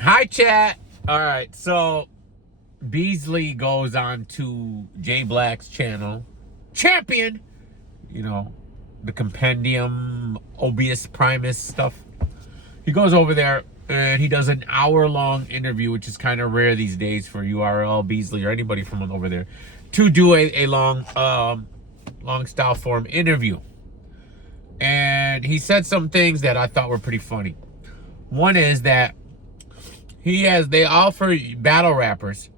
Hi, chat. All right, so Beasley goes on to Jay Black's channel, Champion, you know, the compendium, obvious primus stuff. He goes over there and he does an hour-long interview, which is kind of rare these days for URL, Beasley, or anybody from over there to do a long, long style form interview. And he said some things that I thought were pretty funny. One is that they offer battle rappers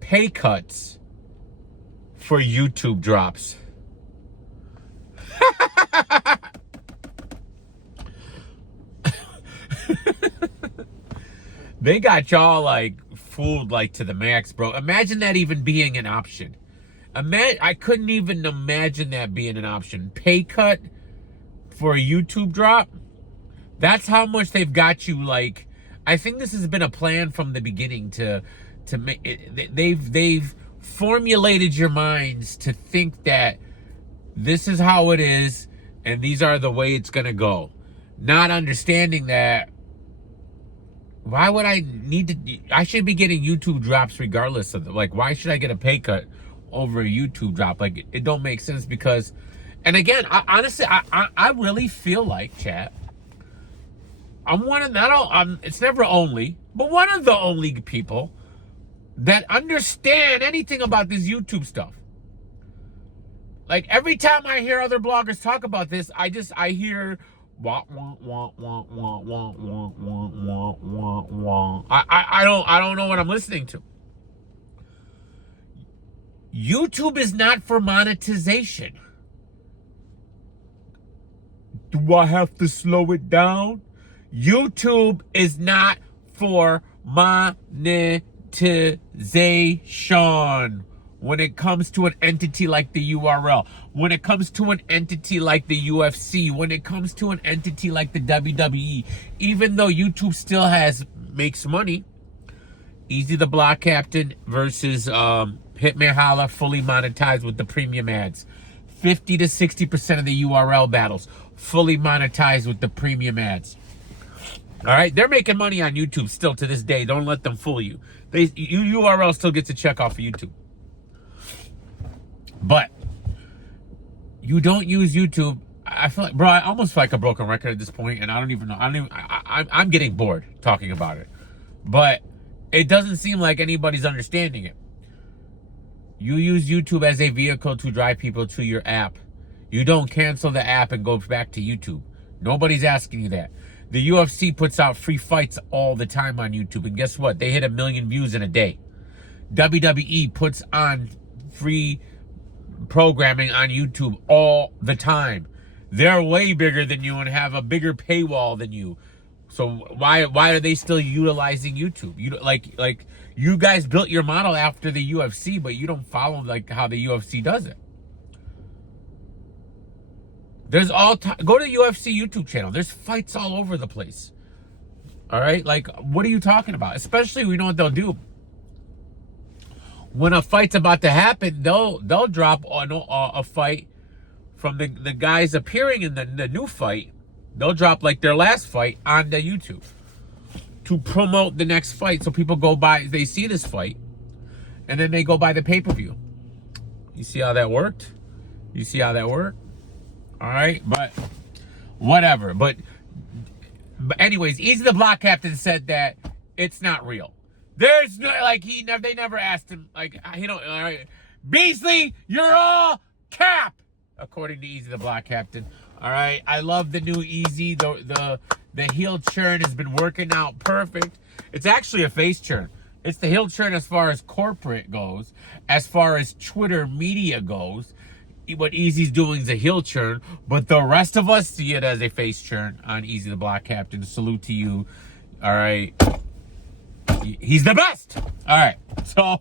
pay cuts for YouTube drops. They got y'all like fooled like to the max, bro. Imagine that even being an option. I couldn't even imagine that being an option. Pay cut for a YouTube drop. That's how much they've got you. Like, I think this has been a plan from the beginning to make it. They've formulated your minds to think that this is how it is and these are the way it's gonna go. Not understanding that, why would I need to? I should be getting YouTube drops regardless of like. Why should I get a pay cut over a YouTube drop? Like, it don't make sense because, and again, honestly, I really feel like, chat, I'm one of it's never only, but one of the only people that understand anything about this YouTube stuff. Like, every time I hear other bloggers talk about this, I hear wah wah wah wah wah wah wah wah wah wah wah. I don't know what I'm listening to. YouTube is not for monetization. Do I have to slow it down? YouTube is not for monetization when it comes to an entity like the URL, when it comes to an entity like the UFC, when it comes to an entity like the WWE. Even though YouTube still makes money, Easy the Block Captain versus Hitman Holla fully monetized with the premium ads. 50 to 60% of the URL battles fully monetized with the premium ads. All right, they're making money on YouTube still to this day. Don't let them fool you. URL still gets a check off of YouTube. But you don't use YouTube. I feel like, bro, I almost feel like a broken record at this point, and I don't even know. I'm getting bored talking about it. But it doesn't seem like anybody's understanding it. You use YouTube as a vehicle to drive people to your app. You don't cancel the app and go back to YouTube. Nobody's asking you that. The UFC puts out free fights all the time on YouTube, and guess what? They hit 1 million views in a day. WWE puts on free programming on YouTube all the time. They're way bigger than you and have a bigger paywall than you. So why are they still utilizing YouTube? You like you guys built your model after the UFC, but you don't follow like how the UFC does it. There's go to the UFC YouTube channel. There's fights all over the place. All right, like, what are you talking about? Especially, we know what they'll do. When a fight's about to happen, they'll drop a fight from the guys appearing in the new fight. They'll drop like their last fight on the YouTube to promote the next fight, so people go by, they see this fight, and then they go buy the pay-per-view. You see how that worked? You see how that worked? All right, but whatever. But anyways, Easy the Block Captain said that it's not real. There's no, like, they never asked him, like, he don't, all right, Beasley, you're all cap, according to Easy the Block Captain. All right, I love the new Easy. The heel churn has been working out perfect. It's actually a face churn. It's the heel churn as far as corporate goes. As far as Twitter media goes, what Easy's doing is a heel churn, but the rest of us see it as a face churn on Easy the Block Captain. Salute to you. All right. He's the best. All right. So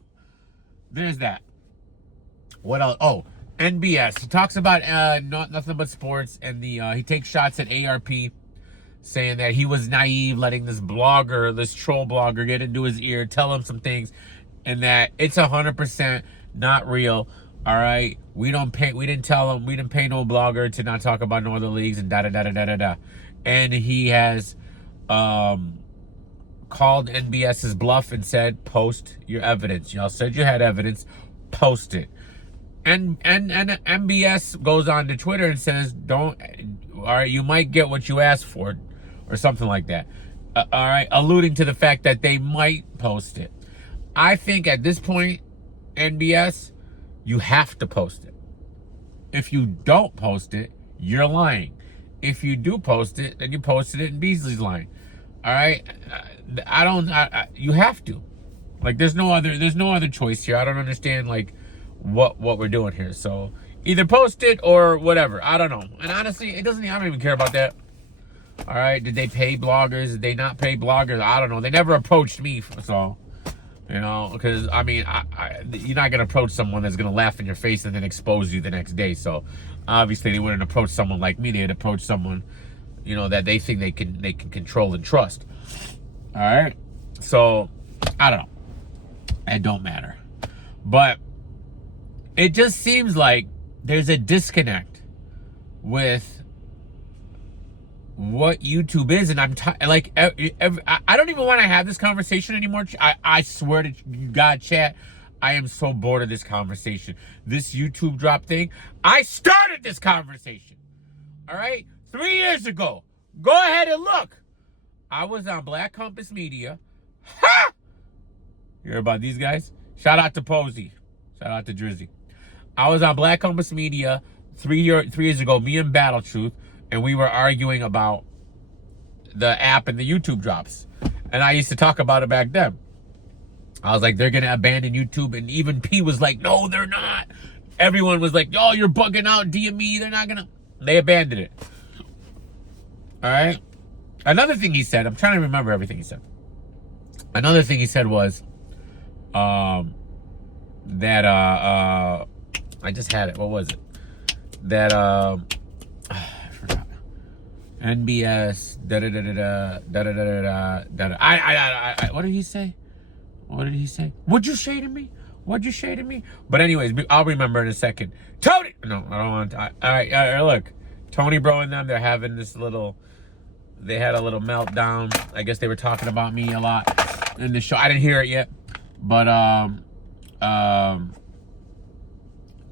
there's that. What else? Oh, NBS. He talks about nothing but sports, and he takes shots at ARP, saying that he was naive, letting this troll blogger get into his ear, tell him some things, and that it's 100% not real. All right, we didn't pay no blogger to not talk about no other leagues and da da da da da da da. And he has called called NBS's bluff and said, post your evidence. Y'all said you had evidence, post it. And MBS goes on to Twitter and says, all right, you might get what you asked for, or something like that. All right, alluding to the fact that they might post it. I think at this point, NBS, you have to post it. If you don't post it, you're lying. If you do post it, then you posted it and Beasley's lying. All right, you have to. Like, there's no other choice here. I don't understand like what we're doing here. So either post it or whatever. I don't know. And honestly, I don't even care about that. All right, did they pay bloggers? Did they not pay bloggers? I don't know. They never approached me, so because I mean, you're not gonna approach someone that's gonna laugh in your face and then expose you the next day. So obviously, they wouldn't approach someone like me. They'd approach someone, that they think they can control and trust. All right, so I don't know. It don't matter, but it just seems like there's a disconnect with what YouTube is, and I'm like, I don't even want to have this conversation anymore. I swear to God, chat, I am so bored of this conversation. This YouTube drop thing, I started this conversation. All right, 3 years ago. Go ahead and look. I was on Black Compass Media. Ha! You hear about these guys? Shout out to Posey. Shout out to Drizzy. I was on Black Compass Media 3 years ago, me and Battle Truth, and we were arguing about the app and the YouTube drops. And I used to talk about it back then. I was like, they're going to abandon YouTube. And even P was like, no, they're not. Everyone was like, oh, you're bugging out, DME. They're not going to. They abandoned it. All right. Another thing he said, I'm trying to remember everything he said. Another thing he said was that I just had it. What was it? That I forgot. NBS what did he say? What'd you say to me? But anyways, I'll remember in a second. Tony! No, I don't want to. All right, look. Tony Bro and them, they're having they had a little meltdown. I guess they were talking about me a lot in the show. I didn't hear it yet. But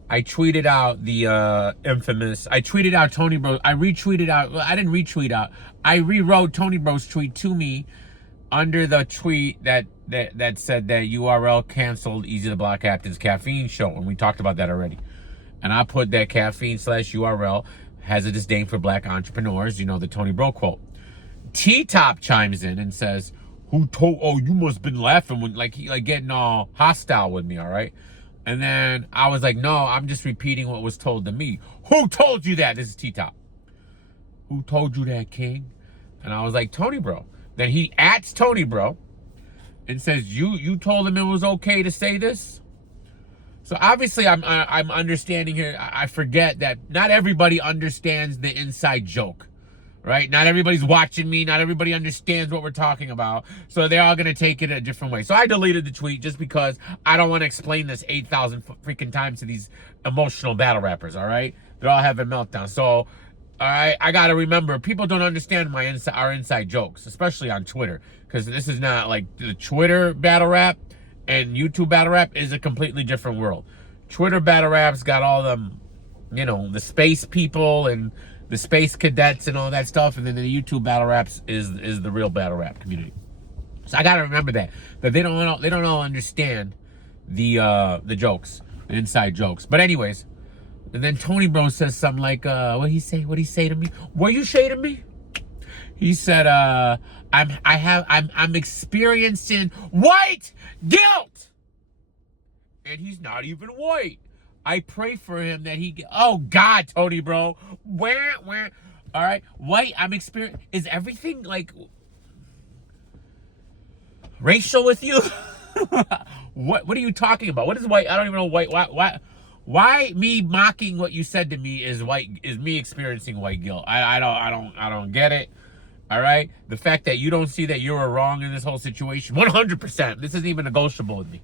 I tweeted out the infamous. I tweeted out Tony Bro. I retweeted out. Well, I didn't retweet out. I rewrote Tony Bro's tweet to me under the tweet that said that URL canceled Easy the Block Captain's caffeine show, and we talked about that already. And I put that caffeine/URL has a disdain for black entrepreneurs. The Tony Bro quote. T-Top chimes in and says, "Who told? Oh, you must have been laughing when he getting all hostile with me, all right?" And then I was like, no, I'm just repeating what was told to me. Who told you that? This is T-Top. Who told you that, King? And I was like, Tony Bro. Then he @s Tony Bro and says, you told him it was okay to say this? So obviously I'm understanding here. I forget that not everybody understands the inside joke. Right? Not everybody's watching me. Not everybody understands what we're talking about. So they're all going to take it a different way. So I deleted the tweet just because I don't want to explain this 8,000 freaking times to these emotional battle rappers, all right? They're all having meltdowns. So, all right, I got to remember, people don't understand our inside jokes, especially on Twitter, because this is not like the Twitter battle rap and YouTube battle rap is a completely different world. Twitter battle rap's got all them, the space people and the space cadets and all that stuff, and then the YouTube battle raps is the real battle rap community. So I gotta remember that they don't all understand the jokes, the inside jokes. But anyways, and then Tony Bro says something like, what'd he say to me? What you say to me? He said, I'm experiencing white guilt, and he's not even white. I pray for him that oh God, Tony Bro. Where? All right. White, I'm experiencing. Is everything like racial with you? What are you talking about? What is white? I don't even know white. Why me mocking what you said to me is me experiencing white guilt? I don't get it. All right. The fact that you don't see that you were wrong in this whole situation, 100%. This isn't even negotiable with me.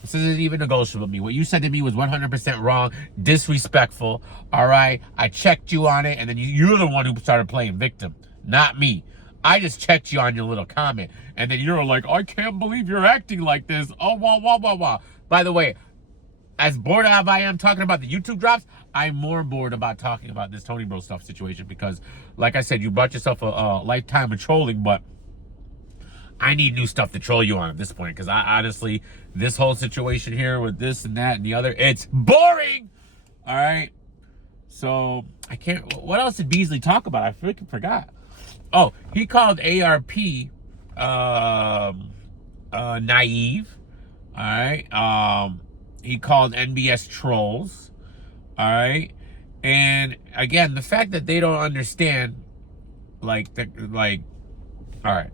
This isn't even negotiable with me. What you said to me was 100% wrong, disrespectful, all right? I checked you on it, and then you're the one who started playing victim, not me. I just checked you on your little comment. And then you're like, I can't believe you're acting like this. Oh, wah, wah, wah, wah. By the way, as bored as I am talking about the YouTube drops, I'm more bored about talking about this Tony Bro stuff situation because, like I said, you bought yourself a lifetime of trolling, but I need new stuff to troll you on at this point because I honestly, this whole situation here with this and that and the other, it's boring. All right. So I can't. What else did Beasley talk about? I freaking forgot. Oh, he called ARP naive. All right. He called NBS trolls. All right. And again, the fact that they don't understand, all right.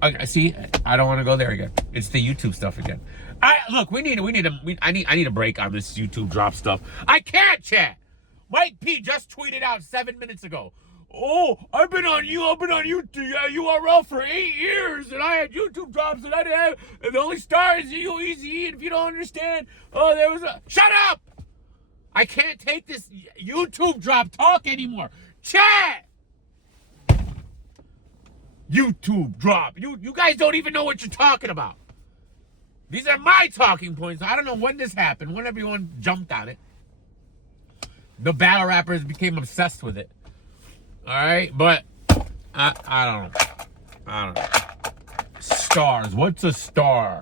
Okay, see, I don't want to go there again. It's the YouTube stuff again. Look, I need a break on this YouTube drop stuff. I can't, chat. Mike P just tweeted out 7 minutes ago. Oh, I've been on YouTube URL for 8 years, and I had YouTube drops, and I didn't have, and the only star is you, Easy. And if you don't understand, shut up! I can't take this YouTube drop talk anymore. Chat. YouTube drop. You guys don't even know what you're talking about. These are my talking points. I don't know when this happened, when everyone jumped on it. The battle rappers became obsessed with it. All right, but I don't know. Stars. What's a star?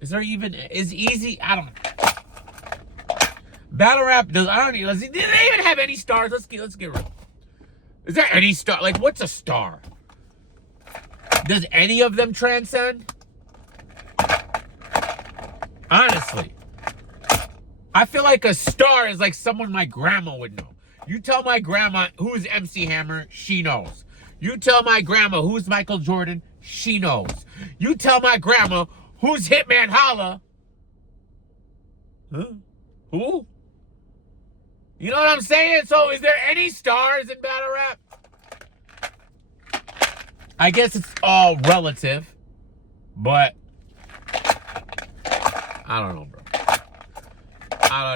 Is Easy? I don't know. Battle rap does they even have any stars? Let's get real. Is there any star? Like, what's a star? Does any of them transcend? Honestly. I feel like a star is like someone my grandma would know. You tell my grandma who's MC Hammer, she knows. You tell my grandma who's Michael Jordan, she knows. You tell my grandma who's Hitman Holla. Huh? Who? You know what I'm saying? So is there any stars in battle rap? I guess it's all relative, but I don't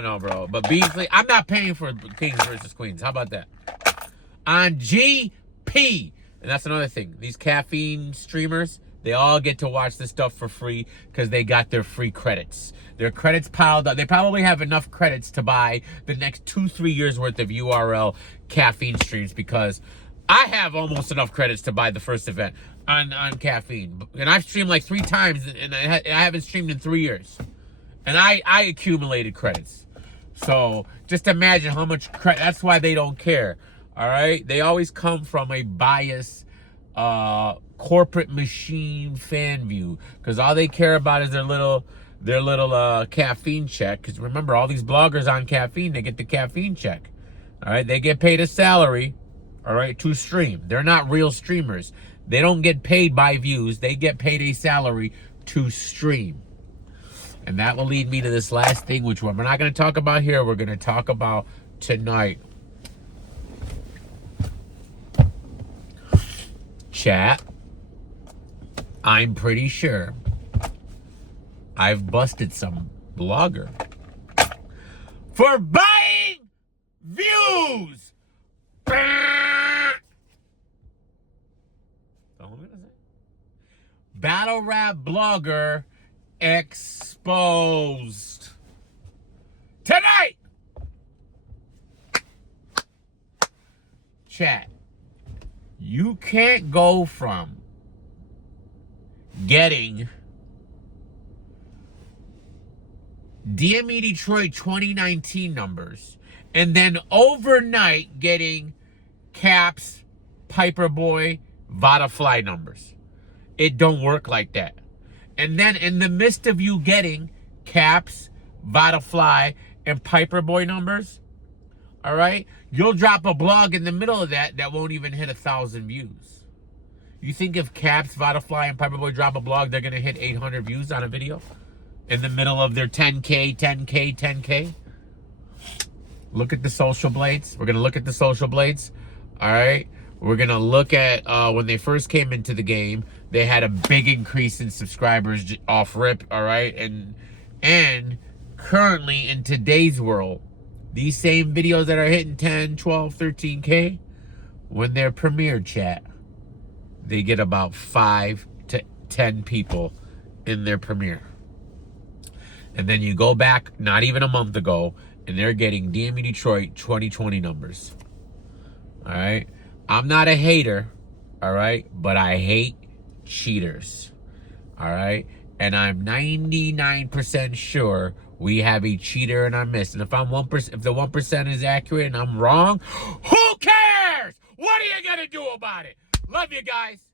know, bro. But Beasley, I'm not paying for Kings versus Queens. How about that? On GP. And that's another thing. These caffeine streamers, they all get to watch this stuff for free because they got their free credits. Their credits piled up. They probably have enough credits to buy the next 2-3 years worth of URL caffeine streams because I have almost enough credits to buy the first event on caffeine. And I've streamed like 3 times and I haven't streamed in 3 years. And I accumulated credits. So just imagine how much credit. That's why they don't care. All right. They always come from a biased corporate machine fan view. Because all they care about is their little caffeine check. Because remember, all these bloggers on caffeine, they get the caffeine check. All right. They get paid a salary. All right, to stream. They're not real streamers. They don't get paid by views. They get paid a salary to stream. And that will lead me to this last thing, which we're not going to talk about here. We're going to talk about tonight. Chat, I'm pretty sure I've busted some blogger for buying views. Battle rap blogger exposed tonight. Chat, you can't go from getting DME Detroit 2019 numbers and then overnight getting Caps, Piperboy, Vodafly numbers. It don't work like that. And then in the midst of you getting Caps, Vodafly, and Piperboy numbers, all right, you'll drop a blog in the middle of that won't even hit 1,000 views. You think if Caps, Vodafly, and Piperboy drop a blog, they're going to hit 800 views on a video in the middle of their 10K, 10K, 10K? Look at the social blades. We're going to look at the social blades. All right. We're going to look at when they first came into the game, they had a big increase in subscribers off rip. All right. And currently in today's world, these same videos that are hitting 10, 12, 13K, when they're premiered, chat, they get about 5 to 10 people in their premiere. And then you go back not even a month ago, and they're getting DME Detroit 2020 numbers. All right? I'm not a hater, all right? But I hate cheaters, all right? And I'm 99% sure we have a cheater in our midst. And if I'm 1%, if the 1% is accurate and I'm wrong, who cares? What are you gonna do about it? Love you guys.